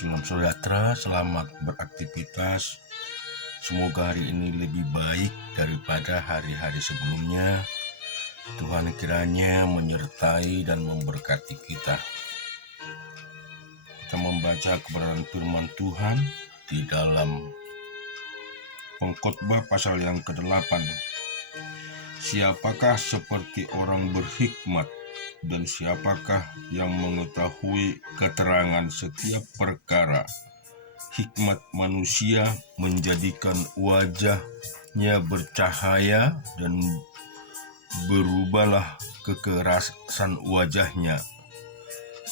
Salam sejahtera, selamat beraktivitas. Semoga hari ini lebih baik daripada hari-hari sebelumnya. Tuhan kiranya menyertai dan memberkati kita. Kita membaca kebenaran firman Tuhan di dalam Pengkhotbah pasal yang ke-8. Siapakah seperti orang berhikmat, dan siapakah yang mengetahui keterangan setiap perkara? Hikmat manusia menjadikan wajahnya bercahaya, dan berubahlah kekerasan wajahnya.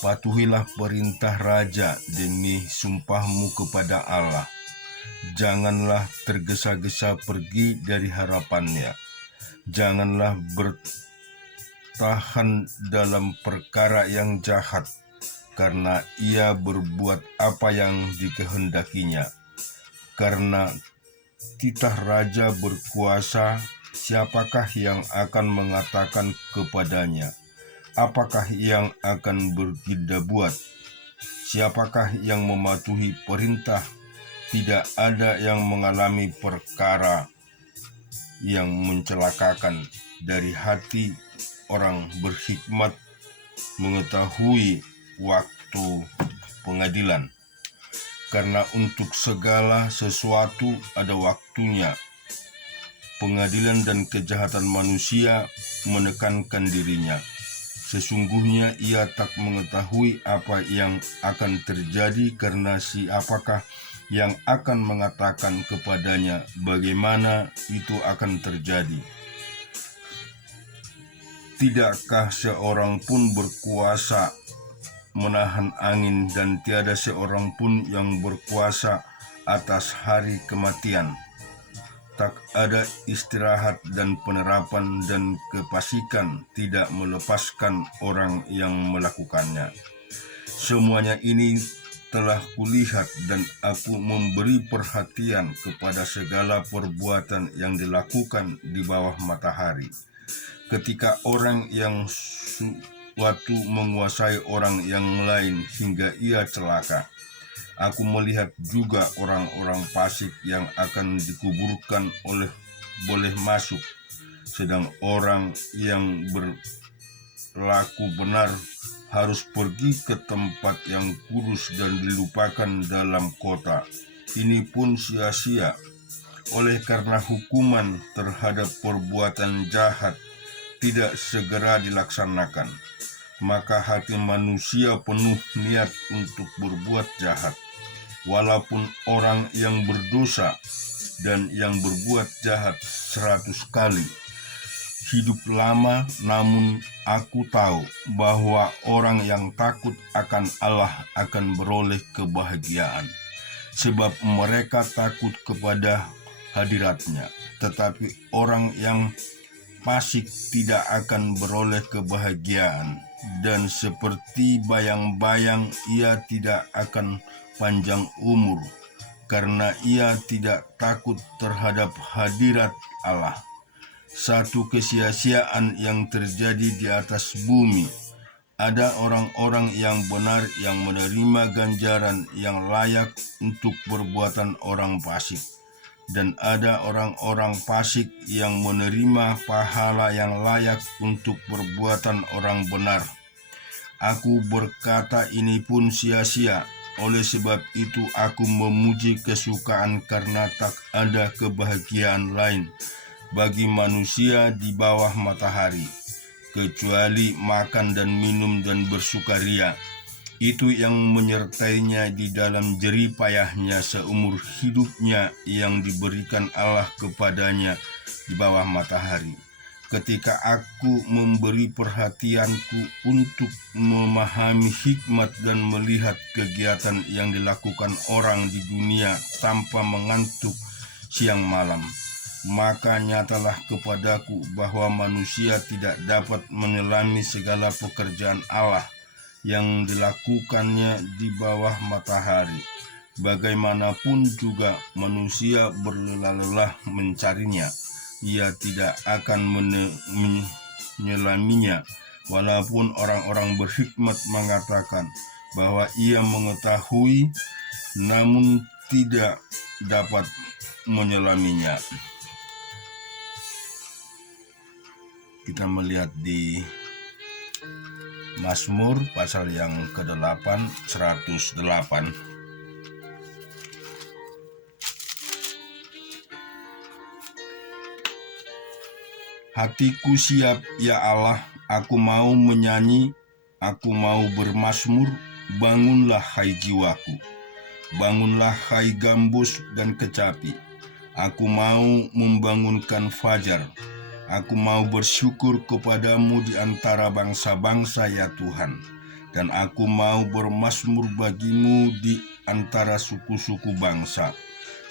Patuhilah perintah raja demi sumpahmu kepada Allah. Janganlah tergesa-gesa pergi dari harapannya. Janganlah bertahan dalam perkara yang jahat, karena ia berbuat apa yang dikehendakinya. Karena titah raja berkuasa, siapakah yang akan mengatakan kepadanya, apakah yang akan kita buat? Siapakah yang mematuhi perintah? Tidak ada yang mengalami perkara yang mencelakakan. Dari hati orang berhikmat mengetahui waktu pengadilan, karena untuk segala sesuatu ada waktunya. Pengadilan dan kejahatan manusia menekankan dirinya. Sesungguhnya ia tak mengetahui apa yang akan terjadi, karena siapakah yang akan mengatakan kepadanya bagaimana itu akan terjadi? Tidakkah seorang pun berkuasa menahan angin, dan tiada seorang pun yang berkuasa atas hari kematian? Tak ada istirahat dan penerapan, dan kefasikan tidak melepaskan orang yang melakukannya. Semuanya ini telah kulihat, dan aku memberi perhatian kepada segala perbuatan yang dilakukan di bawah matahari. Ketika orang yang suatu menguasai orang yang lain hingga ia celaka, aku melihat juga orang-orang fasik yang akan dikuburkan boleh masuk, sedang orang yang berlaku benar harus pergi ke tempat yang kudus dan dilupakan dalam kota. Ini pun sia-sia, oleh karena hukuman terhadap perbuatan jahat tidak segera dilaksanakan. Maka hati manusia penuh niat untuk berbuat jahat. Walaupun orang yang berdosa dan yang berbuat jahat 100 kali hidup lama, namun aku tahu bahwa orang yang takut akan Allah akan beroleh kebahagiaan, sebab mereka takut kepada hadirat-Nya. Tetapi orang yang fasik tidak akan beroleh kebahagiaan, dan seperti bayang-bayang ia tidak akan panjang umur, karena ia tidak takut terhadap hadirat Allah. Satu kesia-siaan yang terjadi di atas bumi. Ada orang-orang yang benar yang menerima ganjaran yang layak untuk perbuatan orang fasik, dan ada orang-orang fasik yang menerima pahala yang layak untuk perbuatan orang benar. Aku berkata ini pun sia-sia. Oleh sebab itu aku memuji kesukaan, karena tak ada kebahagiaan lain bagi manusia di bawah matahari, kecuali makan dan minum dan bersukaria. Itu yang menyertainya di dalam jerih payahnya seumur hidupnya yang diberikan Allah kepadanya di bawah matahari. Ketika aku memberi perhatianku untuk memahami hikmat dan melihat kegiatan yang dilakukan orang di dunia tanpa mengantuk siang malam, maka nyatalah kepadaku bahwa manusia tidak dapat menyelami segala pekerjaan Allah yang dilakukannya di bawah matahari. Bagaimanapun juga manusia berlelah-lelah mencarinya, ia tidak akan menyelaminya. Walaupun orang-orang berhikmat mengatakan, bahwa ia mengetahui namun tidak dapat menyelaminya. Kita melihat di Mazmur pasal yang ke-8, 108. Hatiku siap, ya Allah, aku mau menyanyi, aku mau bermazmur, bangunlah hai jiwaku. Bangunlah hai gambus dan kecapi, aku mau membangunkan fajar. Aku mau bersyukur kepadamu di antara bangsa-bangsa ya Tuhan, dan aku mau bermazmur bagimu di antara suku-suku bangsa.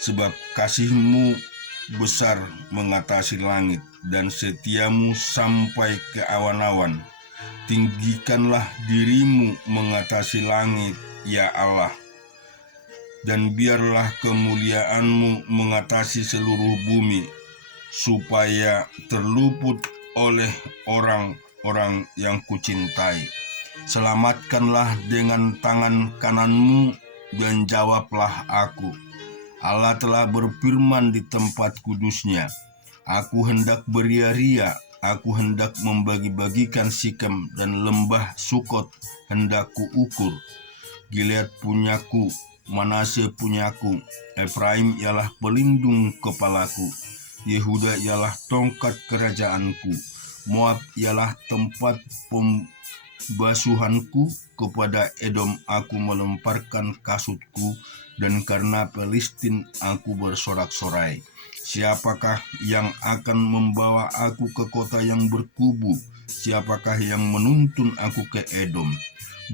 Sebab kasih-Mu besar mengatasi langit, dan setiamu sampai ke awan-awan. Tinggikanlah dirimu mengatasi langit, ya Allah, dan biarlah kemuliaan-Mu mengatasi seluruh bumi, supaya terluput oleh orang-orang yang kucintai. Selamatkanlah dengan tangan kanan-Mu dan jawablah aku. Allah telah berfirman di tempat kudusnya, aku hendak beria-ria, aku hendak membagi-bagikan Sikem dan lembah Sukot hendak kuukur. Gilead punyaku, Manase punyaku, Efraim ialah pelindung kepalaku, Yehuda ialah tongkat kerajaanku, Moab ialah tempat pembasuhanku, kepada Edom aku melemparkan kasutku, dan karena Filistin aku bersorak-sorai. Siapakah yang akan membawa aku ke kota yang berkubu? Siapakah yang menuntun aku ke Edom?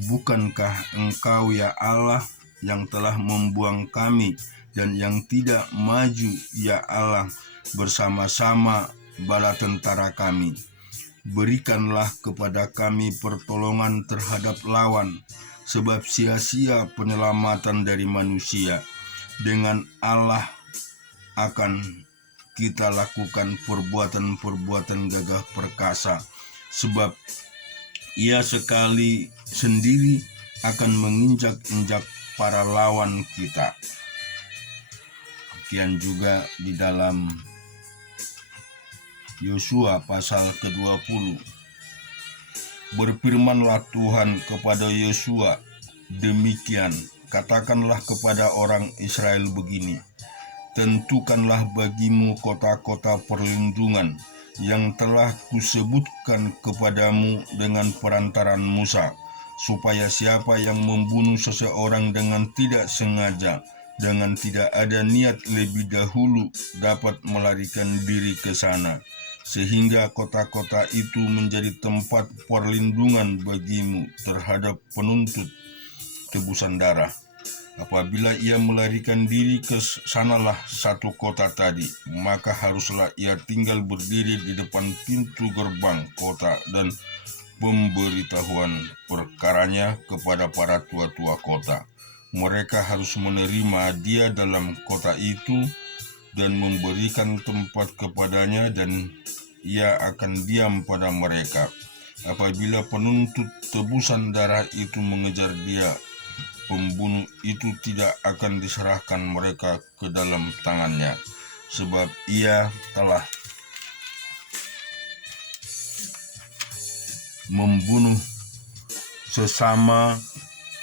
Bukankah Engkau, ya Allah, yang telah membuang kami, dan yang tidak maju, ya Allah, bersama-sama bala tentara kami? Berikanlah kepada kami pertolongan terhadap lawan, sebab sia-sia penyelamatan dari manusia. Dengan Allah akan kita lakukan perbuatan-perbuatan gagah perkasa, sebab Ia sekali sendiri akan menginjak-injak para lawan kita. Demikian juga di dalam Yosua pasal ke-20. Berfirmanlah Tuhan kepada Yosua, demikian, katakanlah kepada orang Israel begini, tentukanlah bagimu kota-kota perlindungan yang telah kusebutkan kepadamu dengan perantaran Musa, supaya siapa yang membunuh seseorang dengan tidak sengaja, dengan tidak ada niat lebih dahulu, dapat melarikan diri ke sana, sehingga kota-kota itu menjadi tempat perlindungan bagimu terhadap penuntut tebusan darah. Apabila ia melarikan diri ke sanalah satu kota tadi, maka haruslah ia tinggal berdiri di depan pintu gerbang kota dan pemberitahuan perkaranya kepada para tua-tua kota. Mereka harus menerima dia dalam kota itu dan memberikan tempat kepadanya, dan ia akan diam pada mereka. Apabila penuntut tebusan darah itu mengejar dia, pembunuh itu tidak akan diserahkan mereka ke dalam tangannya, sebab ia telah membunuh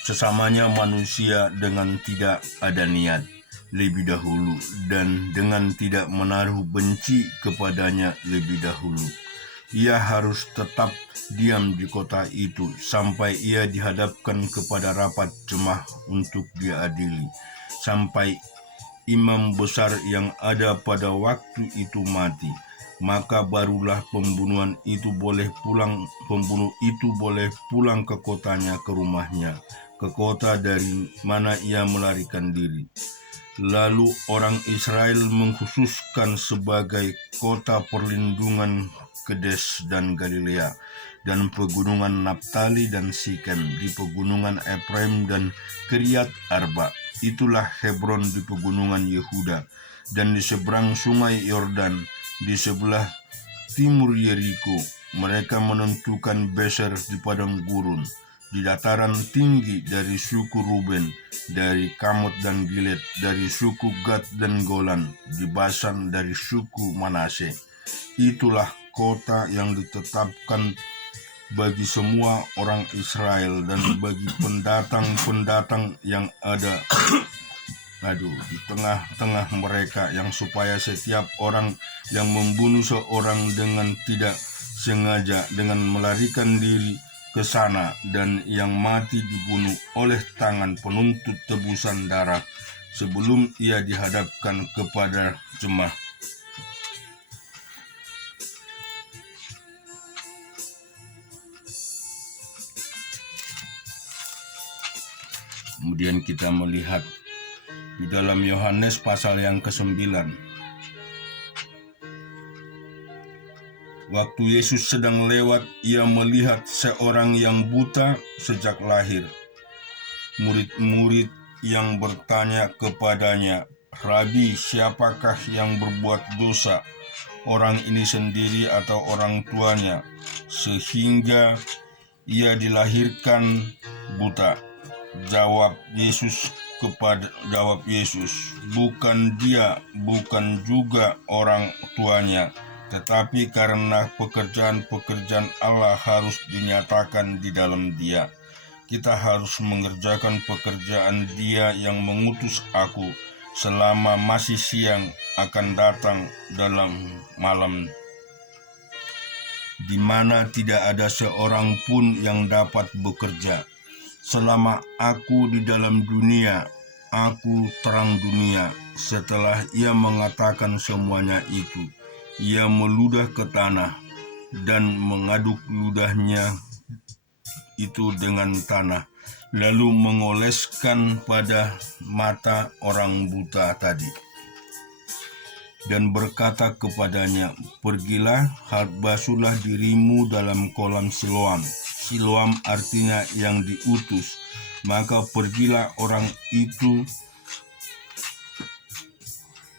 sesamanya manusia dengan tidak ada niat lebih dahulu, dan dengan tidak menaruh benci kepadanya lebih dahulu. Ia harus tetap diam di kota itu sampai ia dihadapkan kepada rapat jemaah untuk diadili, sampai imam besar yang ada pada waktu itu mati. Maka barulah pembunuh itu boleh pulang ke kotanya, ke rumahnya, ke kota dari mana ia melarikan diri. Lalu orang Israel mengkhususkan sebagai kota perlindungan Kedes dan Galilea, dan pegunungan Naftali dan Sikem di pegunungan Efraim dan Kiryat Arba. Itulah Hebron di pegunungan Yehuda, dan di seberang sungai Yordan di sebelah timur Yeriko. Mereka menentukan Beser di padang gurun, di dataran tinggi dari suku Ruben, dari Kamot dan Gilead, dari suku Gad dan Golan, di Basan dari suku Manase. Itulah kota yang ditetapkan bagi semua orang Israel dan bagi pendatang-pendatang yang ada di tengah-tengah mereka, yang supaya setiap orang yang membunuh seorang dengan tidak sengaja dengan melarikan diri ke sana, dan yang mati dibunuh oleh tangan penuntut tebusan darah sebelum ia dihadapkan kepada jemaah. Kemudian kita melihat di dalam Yohanes pasal yang ke-9. Waktu Yesus sedang lewat, ia melihat seorang yang buta sejak lahir. Murid-murid yang bertanya kepadanya, "Rabi, siapakah yang berbuat dosa, orang ini sendiri atau orang tuanya, sehingga ia dilahirkan buta?" Jawab Yesus, "Bukan dia, bukan juga orang tuanya, tetapi karena pekerjaan-pekerjaan Allah harus dinyatakan di dalam dia. Kita harus mengerjakan pekerjaan Dia yang mengutus aku. Selama masih siang akan datang dalam malam, di mana tidak ada seorang pun yang dapat bekerja. Selama aku di dalam dunia, aku terang dunia." Setelah ia mengatakan semuanya itu, ia meludah ke tanah dan mengaduk ludahnya itu dengan tanah, lalu mengoleskan pada mata orang buta tadi, dan berkata kepadanya, "Pergilah, basuhlah dirimu dalam kolam Siloam." Siloam artinya yang diutus. Maka pergilah orang itu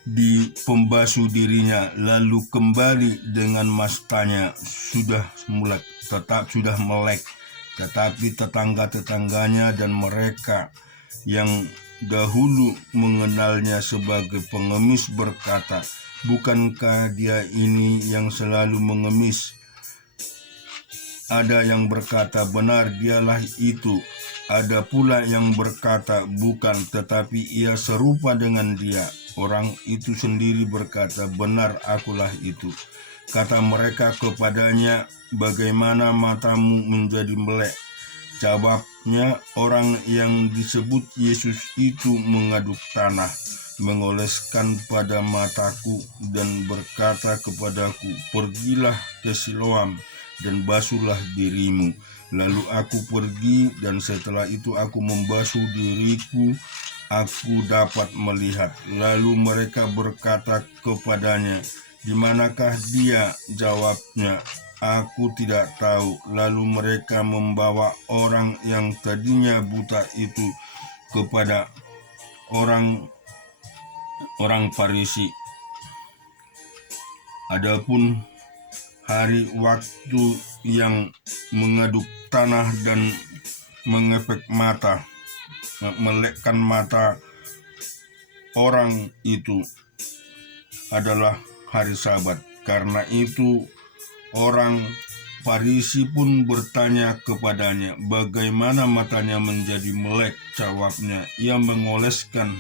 di pembasuh dirinya, lalu kembali dengan mastanya sudah melek. Tetapi tetangga-tetangganya dan mereka yang dahulu mengenalnya sebagai pengemis berkata, "Bukankah dia ini yang selalu mengemis?" Ada yang berkata, "Benar, dialah itu." Ada pula yang berkata, "Bukan, tetapi ia serupa dengan dia." Orang itu sendiri berkata, "Benar, akulah itu." Kata mereka kepadanya, "Bagaimana matamu menjadi melek?" Jawabnya, "Orang yang disebut Yesus itu mengaduk tanah, mengoleskan pada mataku dan berkata kepadaku, 'Pergilah ke Siloam dan basuhlah dirimu.' Lalu aku pergi, dan setelah itu aku membasuh diriku, aku dapat melihat." Lalu mereka berkata kepadanya, "Di manakah dia?" Jawabnya, "Aku tidak tahu." Lalu mereka membawa orang yang tadinya buta itu kepada orang Farisi. Adapun hari waktu yang mengaduk tanah dan melekkan mata orang itu adalah hari Sabat. Karena itu orang Farisi pun bertanya kepadanya, "Bagaimana matanya menjadi melek?" Jawabnya, "Ia mengoleskan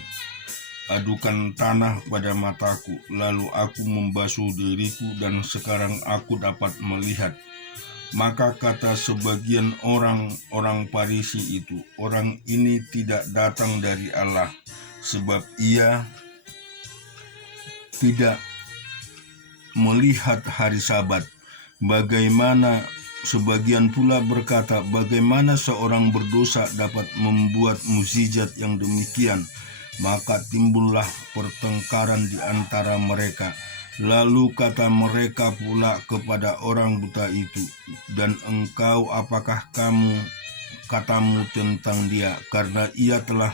adukan tanah pada mataku, lalu aku membasuh diriku, dan sekarang aku dapat melihat." Maka kata sebagian orang Farisi itu, "Orang ini tidak datang dari Allah, sebab ia tidak melihat hari Sabat." Sebagian pula berkata, "Bagaimana seorang berdosa dapat membuat mukjizat yang demikian?" Maka timbullah pertengkaran di antara mereka. Lalu kata mereka pula kepada orang buta itu, "Dan engkau, apakah katamu tentang dia, karena ia telah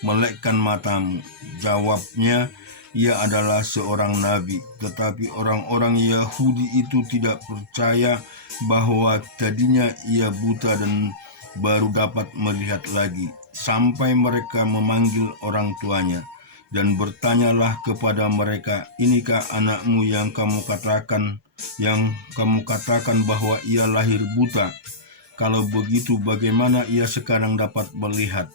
melekkan matamu?" Jawabnya, "Ia adalah seorang nabi." Tetapi orang-orang Yahudi itu tidak percaya bahwa tadinya ia buta, dan baru dapat melihat lagi, sampai mereka memanggil orang tuanya. Dan bertanyalah kepada mereka, inikah anakmu yang kamu katakan bahwa ia lahir buta? Kalau begitu bagaimana ia sekarang dapat melihat?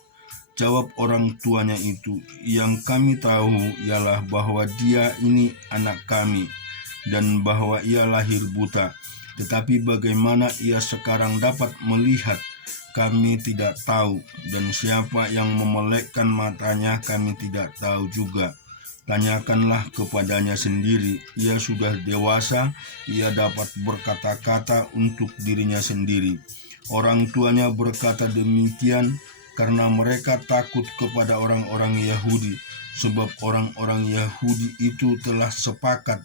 Jawab orang tuanya itu, yang kami tahu ialah bahwa dia ini anak kami, dan bahwa ia lahir buta. Tetapi bagaimana ia sekarang dapat melihat, kami tidak tahu, dan siapa yang memelekkan matanya kami tidak tahu juga. Tanyakanlah kepadanya sendiri, ia sudah dewasa, ia dapat berkata-kata untuk dirinya sendiri. Orang tuanya berkata demikian karena mereka takut kepada orang-orang Yahudi, sebab orang-orang Yahudi itu telah sepakat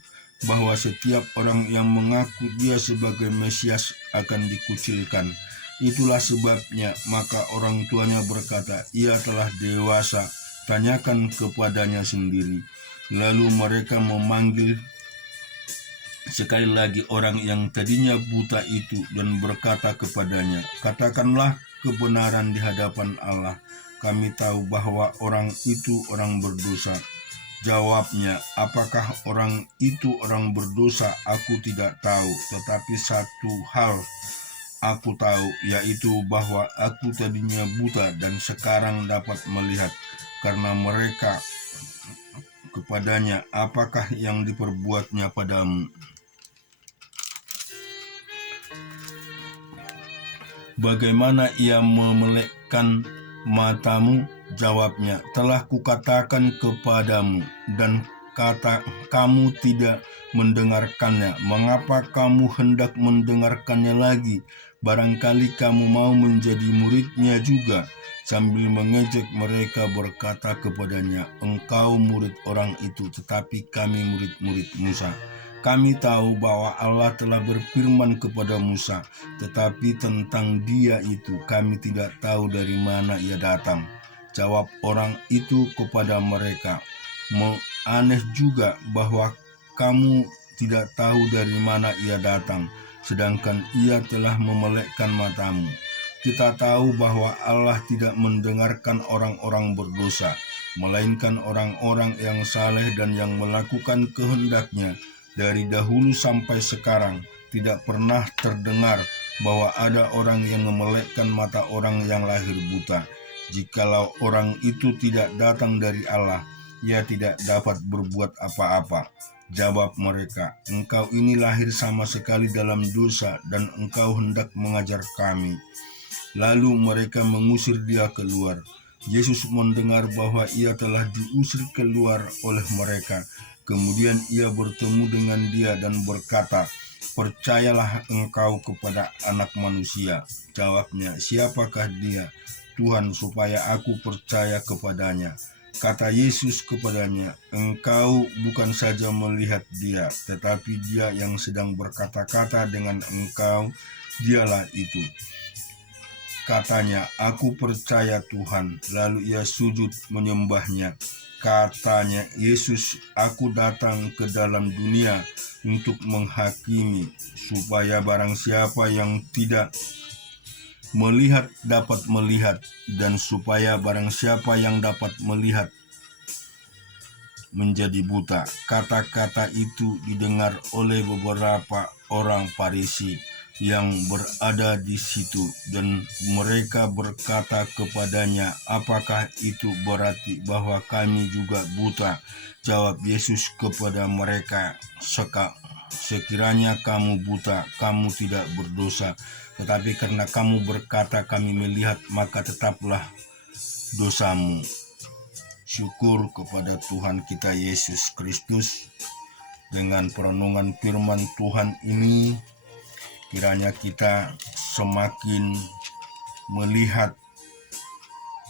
bahwa setiap orang yang mengaku dia sebagai Mesias akan dikucilkan. Itulah sebabnya maka orang tuanya berkata, ia telah dewasa, tanyakan kepadanya sendiri. Lalu mereka memanggil sekali lagi orang yang tadinya buta itu dan berkata kepadanya, katakanlah kebenaran di hadapan Allah. Kami tahu bahwa orang itu orang berdosa. Jawabnya, apakah orang itu orang berdosa? Aku tidak tahu, tetapi satu hal aku tahu, yaitu bahwa aku tadinya buta dan sekarang dapat melihat. Karena mereka kepadanya, apakah yang diperbuatnya padamu? Bagaimana ia memelekkan matamu? Jawabnya, telah kukatakan kepadamu, dan kamu tidak mendengarkannya. Mengapa kamu hendak mendengarkannya lagi? Barangkali kamu mau menjadi muridnya juga. Sambil mengejek mereka berkata kepadanya, engkau murid orang itu, tetapi kami murid-murid Musa. Kami tahu bahwa Allah telah berfirman kepada Musa, tetapi tentang dia itu kami tidak tahu dari mana ia datang. Jawab orang itu kepada mereka, aneh juga bahwa kamu tidak tahu dari mana ia datang, sedangkan ia telah memelekkan matamu. Kita tahu bahwa Allah tidak mendengarkan orang-orang berdosa, melainkan orang-orang yang saleh dan yang melakukan kehendaknya. Dari dahulu sampai sekarang tidak pernah terdengar bahwa ada orang yang memelekkan mata orang yang lahir buta. Jikalau orang itu tidak datang dari Allah, ia tidak dapat berbuat apa-apa. Jawab mereka, engkau ini lahir sama sekali dalam dosa dan engkau hendak mengajar kami. Lalu mereka mengusir dia keluar. Yesus mendengar bahwa ia telah diusir keluar oleh mereka. Kemudian ia bertemu dengan dia dan berkata, percayalah engkau kepada Anak Manusia. Jawabnya, siapakah dia? Tuhan, supaya aku percaya kepadanya. Kata Yesus kepadanya, engkau bukan saja melihat dia, tetapi dia yang sedang berkata-kata dengan engkau, dialah itu. Katanya, aku percaya Tuhan. Lalu ia sujud menyembahnya. Katanya Yesus, aku datang ke dalam dunia untuk menghakimi, supaya barang siapa yang tidak melihat dapat melihat, dan supaya barang siapa yang dapat melihat menjadi buta. Kata-kata itu didengar oleh beberapa orang Farisi yang berada di situ, dan mereka berkata kepadanya, apakah itu berarti bahwa kami juga buta? Jawab Yesus kepada mereka, sekiranya kamu buta, kamu tidak berdosa. Tetapi karena kamu berkata kami melihat, maka tetaplah dosamu. Syukur kepada Tuhan kita Yesus Kristus. Dengan perenungan firman Tuhan ini, kiranya kita semakin melihat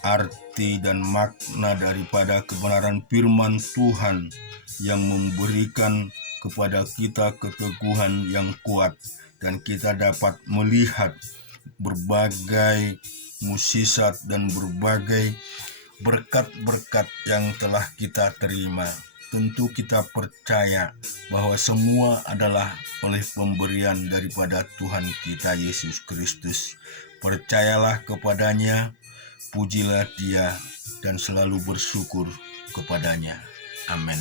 arti dan makna daripada kebenaran firman Tuhan yang memberikan kepada kita keteguhan yang kuat, dan kita dapat melihat berbagai mukjizat dan berbagai berkat-berkat yang telah kita terima. Tentu kita percaya bahwa semua adalah oleh pemberian daripada Tuhan kita Yesus Kristus. Percayalah kepadanya, pujilah Dia, dan selalu bersyukur kepadanya. Amin.